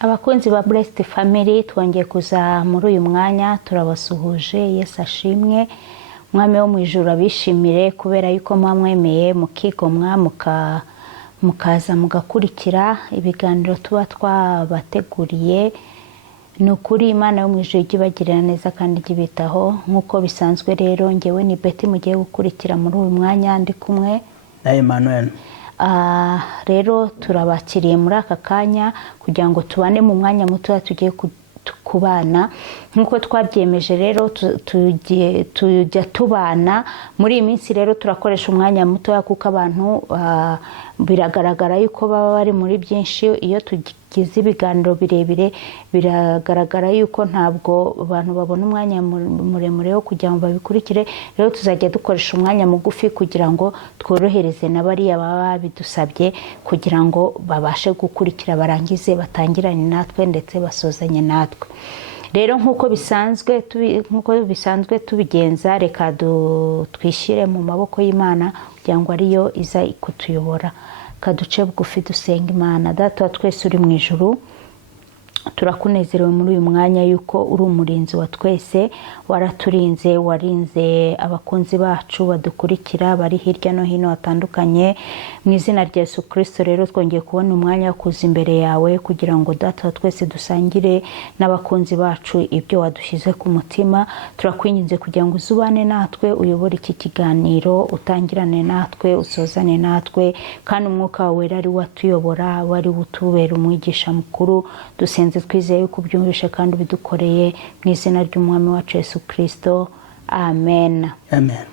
Abakunzi ba Blessed Family twongeye kuza muri uyu mwanya, turabasuhuje. Yesu ashimwe. Mwami wo mu ijuru abishimire kubera yuko mwamwemeye mukigomwa mukaza mugakurikira ibiganiro tuba twabateguriye. Nukuri Imana yo mu ijuru igibagirira neza kandi igibitaho nkuko bisanzwe. Rero ngewe ni Betty mugiye gukurikira muri uyu mwanya ndi kumwe na Emmanuel. Rero turabakiriye muri aka kanya kugira ngo tubane mu mwanya muto tugiye kubana nkuko twabyemeje. Rero tujya tubana muri iyi minsi. Rero turakoresha umwanya muto kuko abantu biragaragara yuko baba bari muri byinshi. Iyo tugize ibiganiro birebire biragaragara yuko ntabwo abantu babona umwanya muremure wo kugira ngo babikurikire. Rero tuzajya dukoresha umwanya mugufi kugira ngo tworohereze n'abariya baba bidusabye kugira ngo babashe gukurikira, barangize batangirane natwe ndetse basozanye natwe. Rero nkuko bisanzwe tubigenza, reka twishyire mu maboko y'Imana kugira ngo ariyo iza kutuyobora. Kaduce bugufi dusenga. Imana Data wa twese uri mu ijuru, turakunezerewe muri uyu mwanya yuko uri umurinzi wa twese. Waraturinze, warinze abakunzi bacu badukurikira bari hirya no hino hatandukanye. Mu izina rya Yesu Kristo rero twongeye kubona umwanya wo kuza imbere yawe kugira ngo Data wa twese dusangire n'abakunzi bacu ibyo wadushyize ku mutima. Turakwinginze kugira ngo uzubane natwe, uyobore iki kiganiro, utangirane natwe, usozane natwe, kandi umwuka wawe wera ari watuyobora, wari utubera umwigisha mukuru. Dusenze twizeye yuko ubyumvishe kandi ubidukoreye mu izina ry'umwami wacu Yesu Kristo, amen. Amen.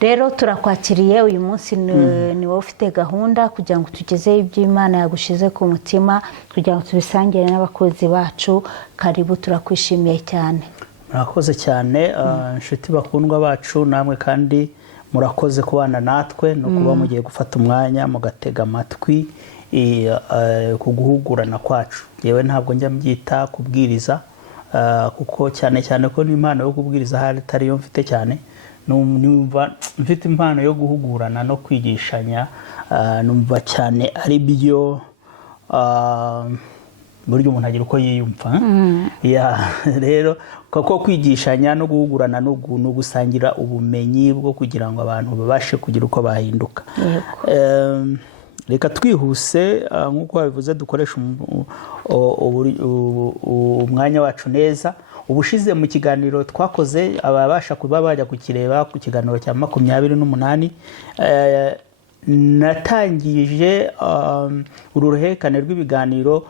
Rero turakwakiriye uyu munsi. Ni wowe ufite gahunda kugira ngo tugezeho iby'Imana yagushize ku mutima kugira ngo tubisangire n'abakozi bacu. Karibu, turakwishimiye cyane. Murakoze cyane inshuti bakundwa bacu, namwe kandi murakoze kubana natwe no kuba mugiye gufata umwanya mugatega amatwi kuguhugurana kwacu. Yewe ntabwo njya mbyita kubwiriza kuko cyane ko n'impano yo kubwiriza hari tari yo mfite cyane. Numva mfite impano yo guhugurana no kwigishanya. Numva cyane ari byo buryo umuntu agira uko yiyumva. Rero kuko kwigishanya no guhugurana no gusangira ubumenyi bwo kugira ngo abantu babashe kugira uko bahinduka. Reka twihuse nkuko babivuze dukoresha umwanya wacu neza. Ubushize mu kiganiro twakoze, ababasha kuba bajya kukireba ku kiganiro cya 28, natangije uruherekane rw'ibiganiro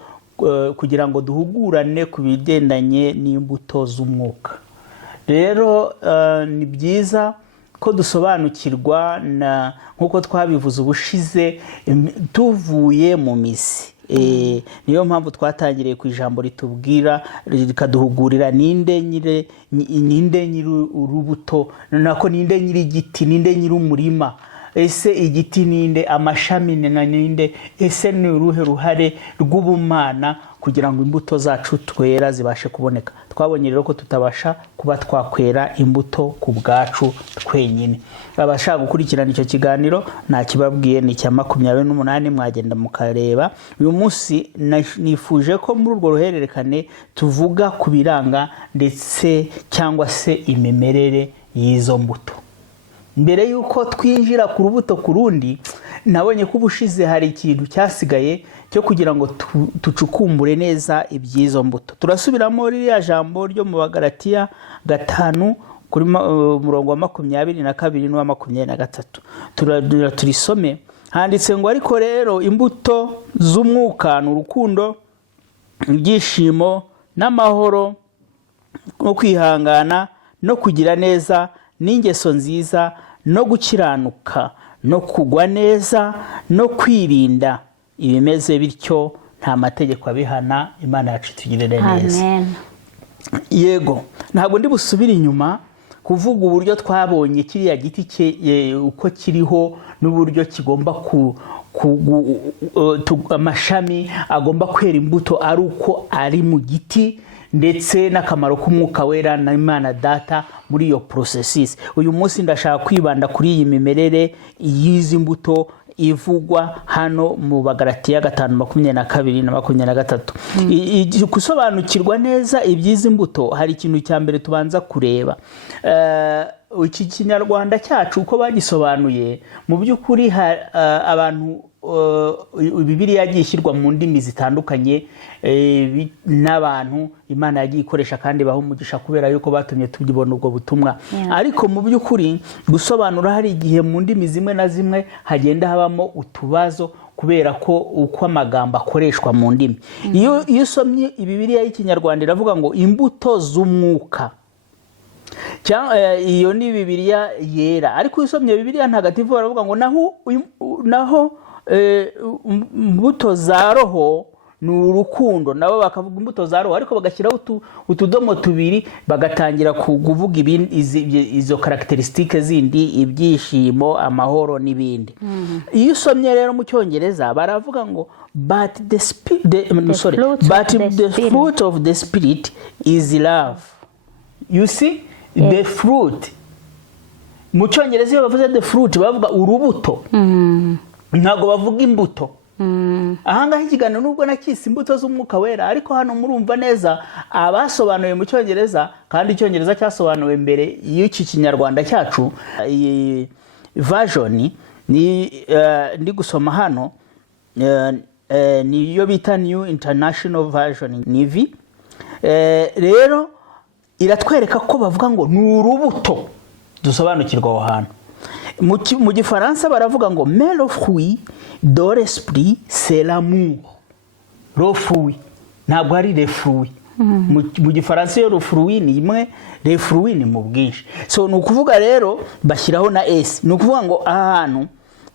kugira ngo duhugurane ku bigendanye n'imbuto z'umwuka. Rero ni byiza ko dusobanukirwa nkuko twabivuze ubushize tuvuye mu mizi. Niyo mpamvu twatangiriye ku ijambo ritubwira rikaduhugurira ninde nyir'urubuto, nako ninde nyir'igiti, ninde nyir'umurima. Ese igiti ninde, amashami ninde, ese ni uruhe ruhare rw'ubumana kugira ngo imbuto zacu twera zibashe kuboneka. Twabonye rero ko tutabasha kuba twakwera imbuto ku bwacu twenyine. Abashaka gukurikirana icyo kiganiro nta kibabwiye, ni cya 28, mwagenda mukareba. Uyu munsi nifuje ko muri urwo ruhererekane tuvuga ku biranga ndetse cyangwa se imimerere y'izo mbuto. Mbere yuko twinjira ku rubuto ku rundi, nabonye ko ubushize hari ikintu cyasigaye cyo kugira ngo tucukumbure neza iby'izo mbuto. Turasubiramo ririya jambo ryo mu Abagratiya 5 kuri murongo wa 22 n'uwa 23. Turisome. Handitse ngo ariko rero imbuto z'umwuka ni urukundo, ibyishimo n'amahoro no kwihangana no kugira neza n'ingeso nziza no gukiranuka no kugwa neza no kwirinda. Ibimeze bityo nta mategeko abihana. Imana yacu tugirire neza. Amen. Yego, ntabwo ndi busubira inyuma kuvuga uburyo twabonye kiriya giti uko kiriho n'uburyo kigomba amashami agomba kwera imbuto ari uko ari mu giti, ndetse n'akamaro k'umwuka wera na Imana Data muri iyo processes. Uyu munsi ndashaka kwibanda kuri iyi mimerere y'izi mbuto ivugwa hano mu Bagratiya 5:22 na 23. Gusobanukirwa neza iby'izi mbuto, hari ikintu cya mbere tubanza kureba. Iki kinyarwanda cyacu uko bagisobanuye, mu by'ukuri abantu Bibiliya yagiye ishyirwa mu ndimi zitandukanye n'abantu Imana yagiye ikoresha kandi baho umugisha kubera yuko batumye tubibona ubwo butumwa. Ariko mu by'ukuri gusobanura hari igihe mu ndimi zimwe na zimwe hagenda habamo utubazo kubera ko uko amagambo akoreshwa mu ndimi. Iyo usomye Bibiliya y'ikinyarwanda iravuga ngo imbuto z'umwuka, iyo ni Bibiliya yera. Ariko usomye Bibiliya ntagatifu baravuga ngo naho imbuto za roho ni urukundo, nabo bakavuga imbuto za roho ariko bagashyiraho utudomo tubiri bagatangira kuvuga izo characteristics zindi, ibyishimo, amahoro n'ibindi. Iyo usomye rero mu Cyongereza baravuga ngo but the fruit of the spirit is love. You see, the fruit mu Cyongereza iyo bavuze the fruit bavuga urubuto, ntabwo bavuga imbuto. Ahangaha ikiganiro nubwo nakisi imbuto z'umwuka wera, ariko hano murumva neza abasobanuye mu Cyongereza, kandi Icyongereza cyasobanuwe mbere y'iki kinyarwanda cyacu. Iyi version ndi gusoma hano niyo bita New International Version NIV. Rero iratwereka ko bavuga ngo ni urubuto. Dusobanukirwa aho hantu. Mu Gifaransa baravuga ngo mais le fruit de l'esprit c'est l'amour. Le fruit ntabwo ari le fruit. Mu Gifaransa yo le fruit ni imwe, le fruit ni mu bwinshi. So nukuvuga rero bashyiraho na s, nukuvuga ngo ahantu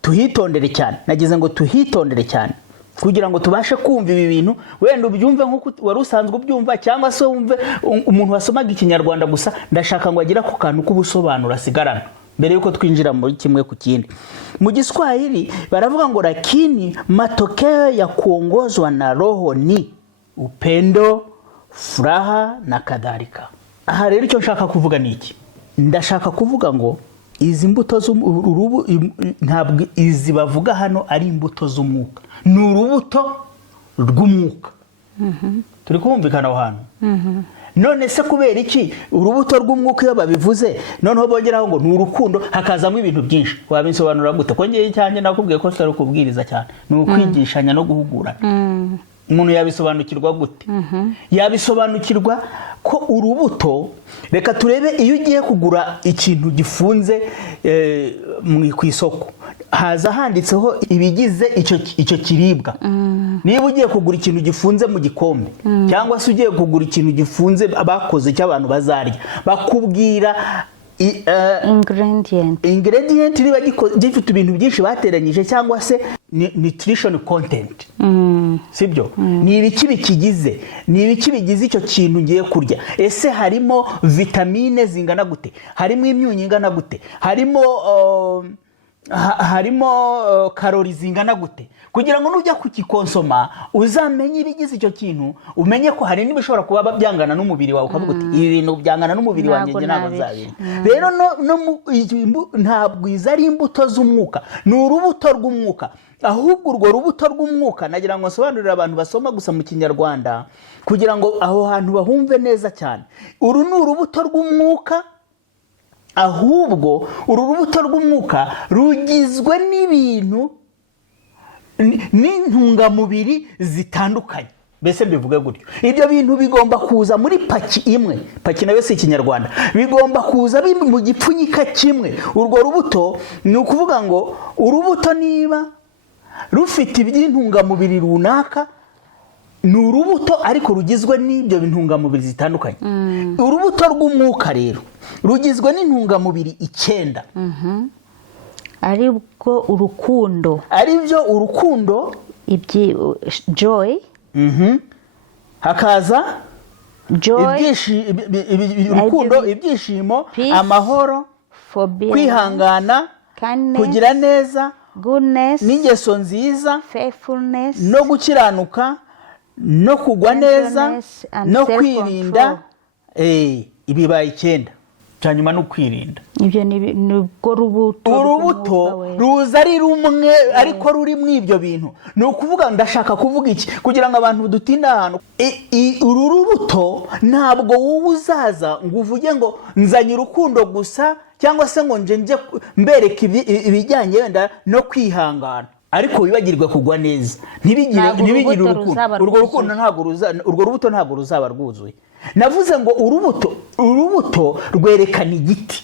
tuhitondere cyane. Nagize ngo tuhitondere cyane kugira ngo tubashe kumva ibi bintu, wenda ubyumve nkuko wari usanzwe ubyumva, cyangwa se wumve umuntu wasomaga ikinyarwanda gusa. Ndashaka ngo agira ku kantu k'ubusobanura sigarana mbere yuko twinjira muri kimwe ku kindi. Mu Kiswahili baravuga ngo lakini matokeo ya kuongozwa na roho ni upendo, furaha na kadhalika. Aha rero icyo nshaka kuvuga ni iki? Ndashaka kuvuga ngo izi mbuto z'urubu ntabwo izi bavuga hano ari imbuto z'umwuka, ni urubuto rw'umwuka. Turi kumvikana aho hantu. None se kubera iki urubuto rw'umwuka iyo babivuze noneho bongeraho ngo ni urukundo hakazamo ibintu byinshi? Wabisobanura gute? Ko ngiye cyane nakubwiye ko sari kubwiriza cyane, ni ukwigishanya no guhugurana. Umuntu yabisobanukirwa gute? Yabisobanukirwa ko urubuto, reka turebe iyo ugiye kugura ikintu gifunze ku isoko, haza handitseho ibigize icyo kiribwa. Niba ugiye kugura ikintu gifunze mu gikombe, cyangwa se ugiye kugura ikintu gifunze abakoze cy'abantu bazarya, bakubwira ingredient riba gifite ibintu byinshi bateranyije, cyangwa se nutrition content. Sibyo? Ni ibiki bikigize, ni ibiki bigize icyo kintu ngiye kurya. Ese harimo vitamine zingana gute, harimo imyunyu ingana gute, harimo karori zingana gute, kugira ngo nujya kukikonsoma uzamenye ibigize icyo kintu, umenye ko hari n'ibishobora kuba byangana n'umubiri wawe, ukavuga uti ibi bintu byangana n'umubiri wanjye ntabwo nzabiri. Rero ntabwo izari imbuto z'umwuka, ni urubuto rw'umwuka. Ahubwo urwo rubuto rw'umwuka nagira ngo nsobanurire abantu basoma gusa mu Kinyarwanda kugira ngo aho hantu bahumve neza cyane. Uru ni urubuto rw'umwuka, ahubwo uru rubuto rw'umwuka rugizwe n'ibintu n'intungamubiri zitandukanye. Mbese mbivuge gutyo, ibyo bintu bigomba kuza muri paki imwe, paki nayo si Ikinyarwanda, bigomba kuza mu gipfunyika kimwe. Urwo rubuto ni ukuvuga ngo urubuto niba rufite iby'intungamubiri runaka, ni urubuto ariko rugizwe n'ibyo bintungamubiri zitandukanye. Urubuto rw'umwuka rero rugizwe n'intungamubiri 9. Aribwo urukundo, aribyo urukundo, joy, hakaza joy, urukundo, ibyishimo, amahoro, kwihangana, kugira neza, goodness, n'ingeso nziza, faithfulness, no gukiranuka, no kugwa neza, no kwirinda. Ibibaye 9. cyanyuma no kwirinda. ibyo ni ubwo urubuto ruza ari rumwe ariko ruri mu ibyo bintu. Ni ukuvuga ndashaka kuvuga iki kugira ngo abantu dutinda ahantu. Uru rubuto ntabwo wowe uzaza ngo uvuge ngo nzanye urukundo gusa cyangwa se ngo nje mbereke ibijyanye wenda no kwihangana, ariko wibagirwe kugwa neza, ntibigire urukundo. Urwo rubuto ntabwo ruzaba rwuzuye. Navuze ngo urubuto rwerekana igiti.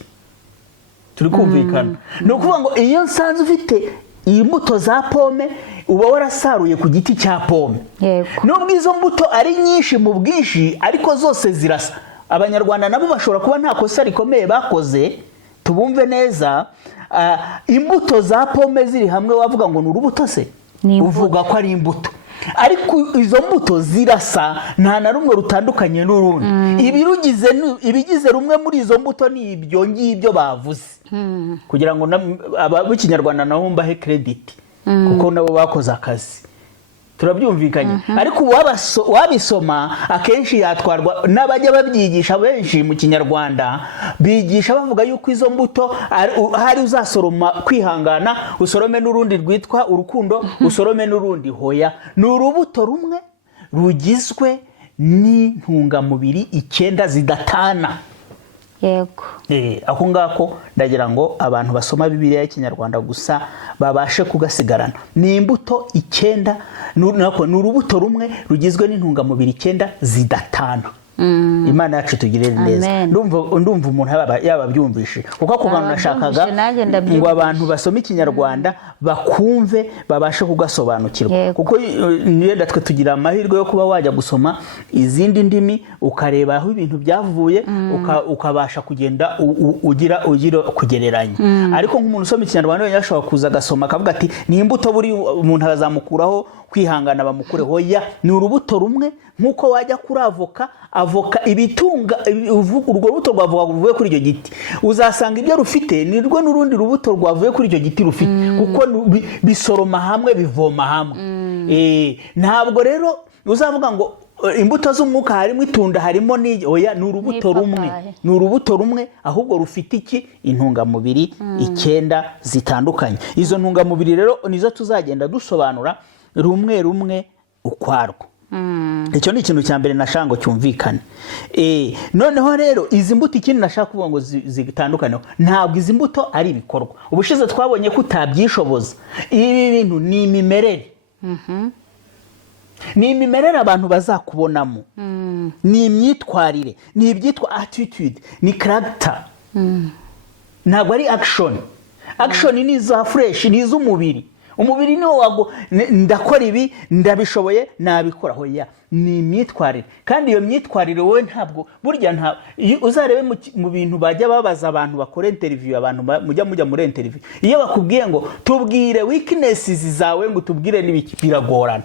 Turi kumvikana. Ni ukuvuga ngo iyo nsanze ufite imbuto za pome uba warasaruye ku giti cya pome. Nubwo izo mbuto ari nyinshi mu bwinshi ariko zose zirasa. Abanyarwanda nabo bashobora kuba nta kosa rikomeye bakoze, tubumve neza. Imbuto za pome ziri hamwe wavuga ngo ni urubuto se? Uvuga ko ari imbuto, ariko izo mbuto zirasa, nta na rumwe rutandukanye n'urundi. Ibigize rumwe muri izo mbuto ni ibyo ngibyo bavuze, kugira ngo ab'ikinyarwanda nabo mbahe credit kuko nabo bakoze akazi. Turabyumvikanye. Ariko wabisoma akenshi yatwarwa n'abajya babyigisha benshi mu kinyarwanda, bigisha bavuga yuko izo mbuto hari uzasoroma kwihangana, usorome n'urundi rwitwa urukundo, usorome n'urundi hoya. Ni urubuto rumwe rugizwe n'intungamubiri 9 zidatana. Yego. Ako ngako ndagira ngo abantu basoma Bibiliya y'Ikinyarwanda gusa babashe kugasigarana. Ni imbuto 9, ni urubuto rumwe rugizwe n'intungamubiri 9 zidatana. Imana yacu tugirire neza. Ndumva umuntu yababyumvishe kuko ako bantu nashakaga ngo abantu basoma Ikinyarwanda bakumve babashe kugasobanukirwa, kuko niyo twe tugira amahirwe yo kuba wajya gusoma izindi ndimi ukareba aho ibintu byavuye, ukabasha kugenda ugira kugereranya. Ariko nk'umuntu usoma Ikinyarwanda yashobora kuza gasoma akavuga ati ni imbuto buri umuntu azamukuraho kwihangana bamukureho. Ni urubuto rumwe nkuko wajya kuri avoka ibitunga urwo rubuto rwavuga ruvuye kuri icyo giti, uzasanga ibyo rufite ni rwo n'urundi rubuto rwavuye kuri icyo giti rufite, kuko bisoroma hamwe bivoma hamwe. Ntabwo rero uzavuga ngo imbuto z'umwuka harimo itunda harimo oya, ni urubuto rumwe ahubwo rufite iki? Intungamubiri 9 zitandukanye. Izo ntungamubiri rero nizo tuzagenda dusobanura rumwe ukwarwo. Icyo ni ikintu cya mbere nashango cyumvikane. Noneho rero izi mbuto ikindi nashaka kuvuga ngo zitandukane, ntabwo izi mbuto ari ibikorwa. Ubushize twabonye ko utabyishoboza. Ibi bintu ni imimerere. Ni imimerere abantu bazakubonamo. Ni imyitwarire, ni ibyitwa attitude, ni character. Ntabwo ari action. Action ni iza fresh, ni iz'umubiri. Umubiri niwo ndakora ibi ndabishoboye nabikora. Hoya, ni imyitwarire. Kandi iyo myitwarire wowe ntabwo burya uzarebe mu bintu bajya babaza abantu bakora interview, abantu mujya muri interview, iyo bakubwiye ngo tubwire weaknesses zawe ngo tubwire n'ibiki, biragorana.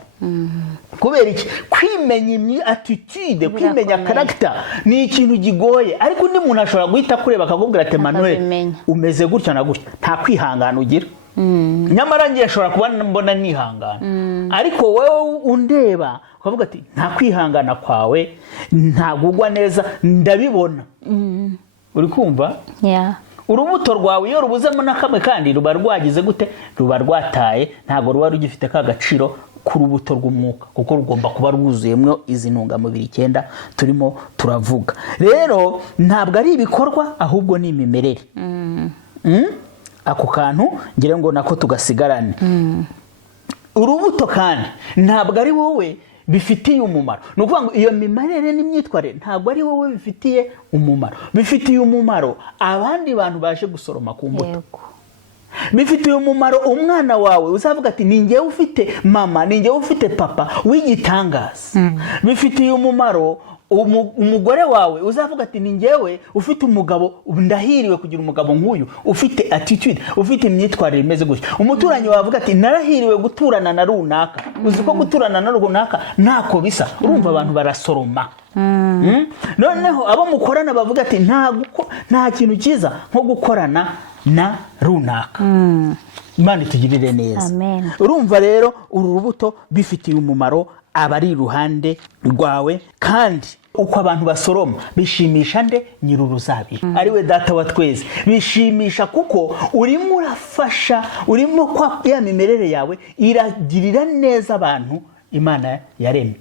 Kubera iki? Kwimenya attitude, kwimenya character ni ikintu gigoye. Ariko undi muntu ashobora guhita kureba akakubwira ati Manuel umeze gutya na gutya, nta kwihangana ugira. Nyamara ngiye ashobora kuba mbona nihangana, ariko wowe undeba ukavuga ati nta kwihangana kwawe, ntagugwa neza, ndabibona. Uri kumva? Urubuto rwawe iyo rubuzemo nakamwe kandi ruba rwagize gute? Ruba rwataye, ntago ruba rugifite ka gaciro ku rubuto rw'umwuka, kuko rugomba kuba rwuzuyemo izi ntungamubiri 9 turimo turavuga. Rero ntabwo ari ibikorwa ahubwo ni imimerere. Ako kantu ngira ngo nako tugasigarane. Urubuto kandi ntabwo ari wowe bifitiye umumaro. Ni ukuvuga ngo iyo mimerere n'imyitwarire ntabwo ari wowe bifitiye umumaro. Bifitiye umumaro abandi bantu baje gusoroma ku mbuto. Bifitiye umumaro umwana wawe uzavuga ati ni ngewe ufite mama, ni ngewe ufite papa w'igitangaza. Bifitiye umumaro umugore wawe uzavuga ati ni ngewe ufite umugabo, ndahiriwe kugira umugabo nk'uyu, ufite attitude, ufite imyitwarire imeze gutya. Umuturanyi wavuga ati narahiriwe guturana na runaka, uzi ko guturana na runaka ntako bisa. Urumva abantu barasoroma. Noneho abo mukorana bavuga ati nta kintu cyiza nko gukorana na runaka. Imana itugirire neza. Urumva rero uru rubuto bifitiye umumaro abari iruhande rwawe, kandi uko abantu basoroma bishimisha nde? Nyir'uruzabibu, ari we data wa twese. Bishimisha kuko urimo urafasha, urimo kwa ya mimerere yawe iragirira neza abantu Imana yaremye.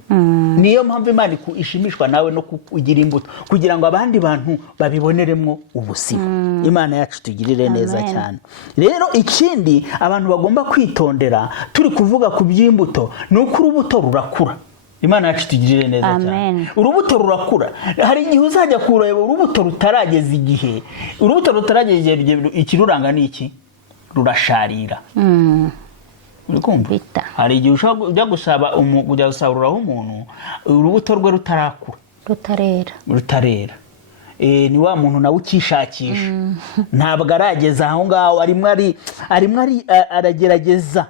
Niyo mpamvu Imana ishimishwa nawe no kugira imbuto, kugira ngo abandi bantu babiboneremo ubuzima. Imana yacu tugirire neza cyane. Rero ikindi abantu bagomba kwitondera turi kuvuga ku by'imbuto, ni uko urubuto rurakura. Imana yacu tugirire neza cyane. Urubuto rurakura. Hari igihe uzajya kureba urubuto rutarageza igihe. Urubuto rutarageza igihe, ikiruranga ni iki? Rurasharira. Hari igihe ushobora gusaba kujya gusaruraho umuntu urubuto rwe rutarakura, rutarera. Ni wa muntu nawe ukishakisha, ntabwo arageza aho ngaho, arimo aragerageza,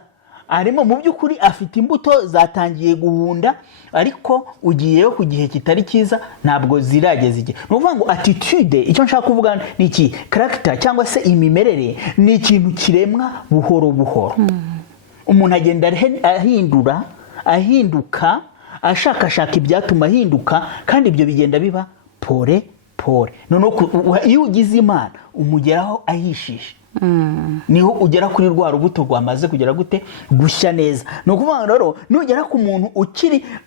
arimo mu by'ukuri afite imbuto zatangiye guhunda, ariko ugiyeyo ku gihe kitari cyiza, ntabwo zirageza igihe. Ni ukuvuga ngo attitude, icyo nshaka kuvuga ni iki? Character cyangwa se imimerere ni ikintu kiremwa buhoro buhoro. Umuntu agenda ahinduka, ashakashaka ibyatuma ahinduka, kandi ibyo bigenda biba pore pore. Noneho iyo ugize Imana umugeraho ahishishe, niho ugera kuri rwa rubuto rwamaze kugera gute? Gushya neza. Ni ukuvuga rero nugera ku muntu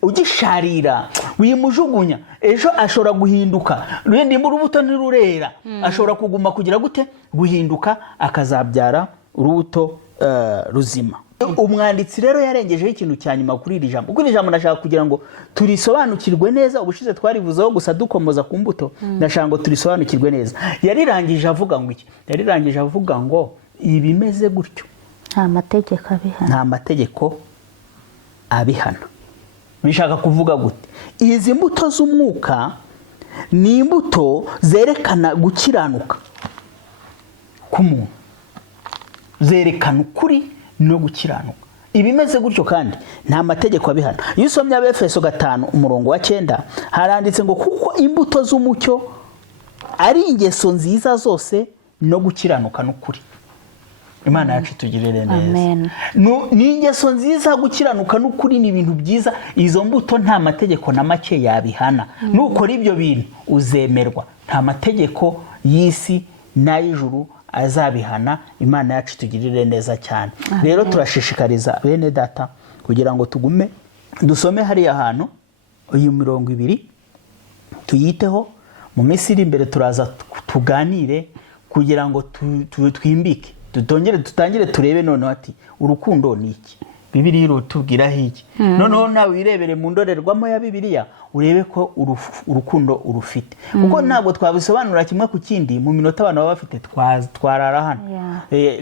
ugisharira, wimujugunya, ejo ashobora guhinduka. Nimba urubuto ntirurera, ashobora kuguma kugira gute? Guhinduka, akazabyara urubuto ruzima. Umwanditsi rero yarengejeho ikintu cya nyuma kuri iri jambo. Kuri iri jambo ndashaka kugira ngo turisobanukirwe neza. Ubushize twarivuzeho gusa dukomeza ku mbuto, ndashaka ngo turisobanukirwe neza. Yarirangije avuga ngo iki? Yarirangije avuga ngo ibimeze gutyo nta mategeko abihana. Nta mategeko abihana. Bishaka kuvuga gute? Izi mbuto z'umwuka ni imbuto zerekana gukiranuka k'umuntu, zerekana ukuri no gukiranuka. Ibimeze gutyo kandi nta mategeko abihana. Iyo usomye Abefeso 5:9 haranditse ngo kuko imbuto z'umucyo ari ingeso nziza zose no gukiranuka n'ukuri. Imana yacu tugirire neza. Ni ingeso nziza, gukiranuka n'ukuri ni ibintu byiza. Izo mbuto nta mategeko na make yabihana. Nukora ibyo bintu uzemerwa. Nta mategeko y'isi n'ay'ijuru azabihana. Imana yacu tugirire neza cyane. Rero turashishikariza bene data kugira ngo tugume dusome hariya hantu uyu 20 tuyiteho. Mu minsi iri imbere turaza tuganire kugira ngo twimbike, tutangire turebe noneho ati urukundo ni iki, Bibiliya irutubwira iki. Noneho nawe wirebere mu ndorerwamo ya Bibiliya urebe ko urukundo urufite. Kuko ntabwo twabisobanura kimwe ku kindi mu minota abantu baba bafite twarara hano.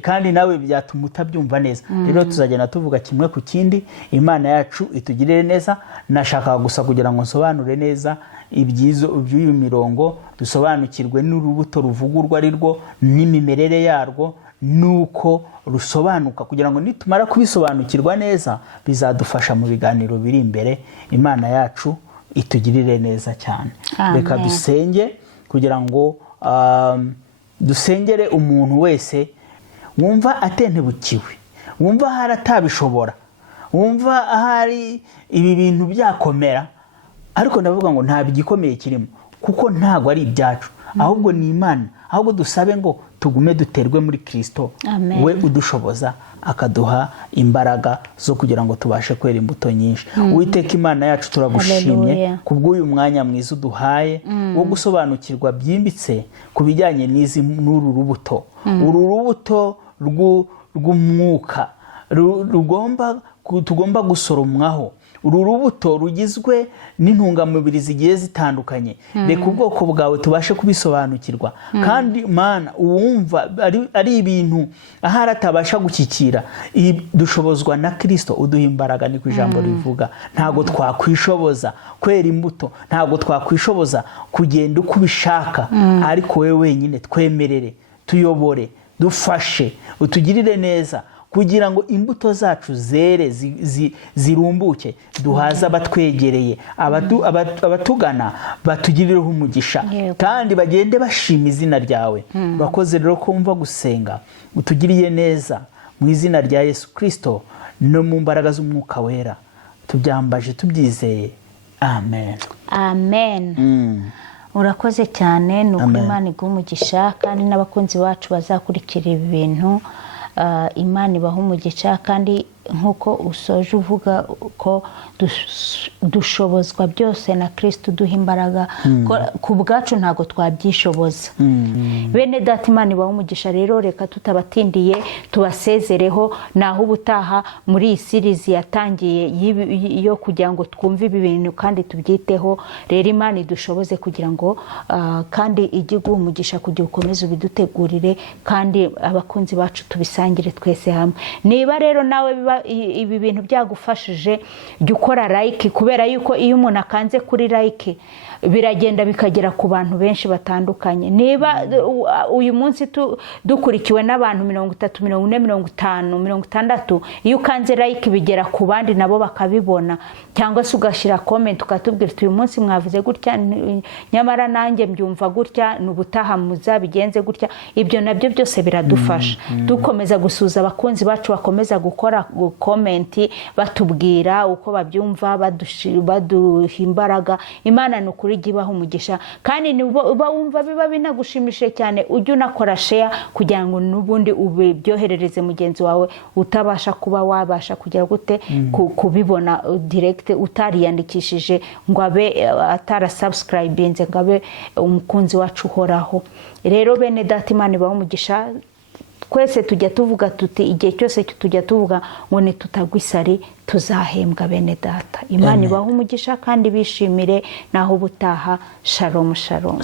Kandi nawe byatuma utabyumva neza. Rero tuzagenda tuvuga kimwe ku kindi. Imana yacu itugirire neza. Nashaka gusa kugira ngo nsobanure neza iby'uyu mirongo, dusobanukirwe n'urubuto ruvugurwa ari rwo n'imimerere yarwo, nuko rusobanuka, kugira ngo nitumara kubisobanukirwa neza bizadufasha mu biganiro biri imbere. Imana yacu itugirire neza cyane. Reka dusenge kugira ngo dusengere umuntu wese wumva atentebukiwe, wumva haratabishobora, wumva hari ibi bintu byakomera, ariko ndavuga ngo nta bigikomeye kirimo, kuko ntago ari ibyacu, ahubwo ni Imana. Ahubwo dusabe ngo tugume duterwe muri Kristo, we udushoboza akaduha imbaraga zo kugira ngo tubashe kwera imbuto nyinshi. Uwiteka Imana yacu turagushimye kubw'uyu mwanya mwiza uduhaye wo gusobanukirwa byimbitse ku bijyanye n'uru rubuto. Uru rubuto rw'umwuka tugomba gusoromwaho. Uru rubuto rugizwe n'intungamubiri zigiye zitandukanye. Reka ubwoko bwawe tubashe kubisobanukirwa. Kandi Mana uwumva ari ibintu ahari atabasha gushyikira, dushobozwa na Kristo uduha imbaraga, niko ijambo rivuga. Ntago twakwishoboza kwera imbuto, ntago twakwishoboza kugenda uko ubishaka, ariko wewe wenyine twemerere, tuyobore, dufashe, utugirire neza, kugira ngo imbuto zacu zere zirumbuke, duhaza abatwegereye, abatugana batugirireho umugisha, kandi bagende bashima izina ryawe. Bakoze rero ko umva gusenga, utugiriye neza mu izina rya Yesu Kristo no mu mbaraga z'umwuka wera, tubyambaje tubyizeye. Amen. amen. Urakoze cyane, nuko Imana iguha umugisha kandi n'abakunzi bacu bazakurikira ibi bintu. Imana ibaha umugisha kandi nkuko usoje uvuga ko dushobozwa byose na Kristo duha imbaraga, ku bwacu ntago twabyishoboza. Bene data, Imana ibaha umugisha. Rero reka tutabatindiye tubasezereho, naho ubutaha muri iyi series yatangiye yo kugira ngo twumve ibi bintu kandi tubyiteho. Rero Imana idushoboze kugira ngo kandi ijye iguha umugisha kugira ukomeze ubidutegurire kandi abakunzi bacu tubisangire twese hamwe. Niba rero nawe ibi bintu byagufashije, jya ukora like, kubera yuko iyo umuntu akanze kuri like biragenda bikagera ku bantu benshi batandukanye. Niba uyu munsi dukurikiwe n'abantu 30, 40, 50, 60, iyo ukanze like bigera ku bandi nabo bakabibona, cyangwa se ugashira comment ukatubwira uyu munsi mwavuze gutya nyamara nanjye mbyumva gutya, n'ubutaha muzabigenze gutya. Ibyo nabyo byose biradufasha. Dukomeza gusuza abakunzi bacu bakomeza gukora comment batubwira uko babyumva, baduha imbaraga. Imana n'ukuri gibaho umugisha kandi uba wumva biba binagushimishije cyane, ujye unakora share kugira ngo n'ubundi ubyoherereze mugenzi wawe utabasha kuba wabasha kugira gute kubibona direct, utariyandikishije ngo abe atara subscribinze ngo abe umukunzi wacu uhoraho. Rero bene data, Imana ibaho umugisha. Twese tujya tuvuga tuti igihe cyose tujya tuvuga ngo ni tutagwisari tuzahembwa. Bene data, Imana ibaho umugisha kandi bishimire, naho ubutaha. Shalom shalom.